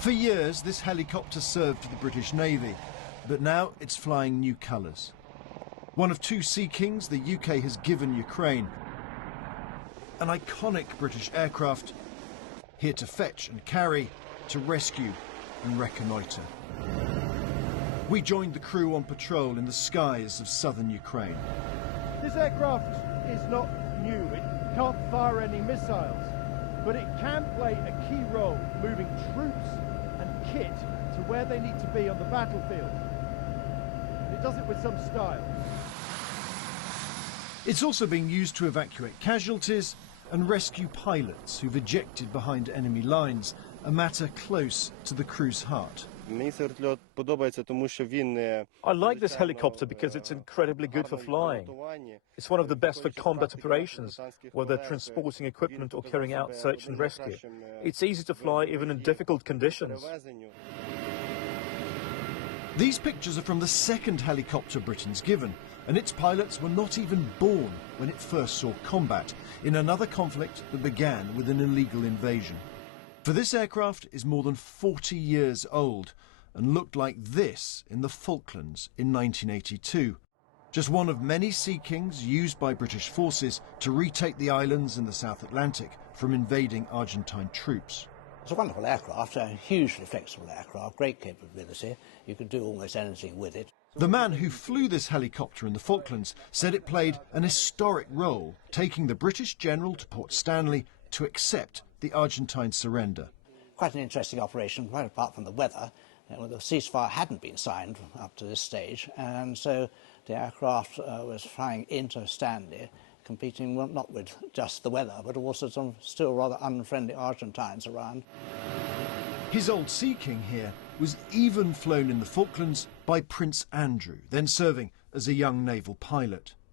For years, this helicopter served the British Navy, but now it's flying new colours. One of two Sea Kings the UK has given Ukraine. An iconic British aircraft, here to fetch and carry, to rescue and reconnoitre. We joined the crew on patrol in the skies of southern Ukraine. This aircraft is not new. It can't fire any missiles, but it can play a key role moving troops and kit to where they need to be on the battlefield. And it does it with some style. It's also being used to evacuate casualties and rescue pilots who've ejected behind enemy lines, a matter close to the crew's heart. I like this helicopter because it's incredibly good for flying. It's one of the best for combat operations, whether transporting equipment or carrying out search and rescue. It's easy to fly even in difficult conditions. These pictures are from the second helicopter Britain's given, and its pilots were not even born when it first saw combat in another conflict that began with an illegal invasion. For this aircraft is more than 40 years old and looked like this in the Falklands in 1982. Just one of many Sea Kings used by British forces to retake the islands in the South Atlantic from invading Argentine troops. It's a wonderful aircraft, a hugely flexible aircraft, great capability. You can do almost anything with it. The man who flew this helicopter in the Falklands said it played an historic role, taking the British general to Port Stanley to accept the Argentine surrender. Quite an interesting operation, right apart from the weather. The ceasefire hadn't been signed up to this stage, and so the aircraft was flying into Stanley, competing not with just the weather, but also some still rather unfriendly Argentines around. His old Sea King here was even flown in the Falklands by Prince Andrew, then serving as a young naval pilot.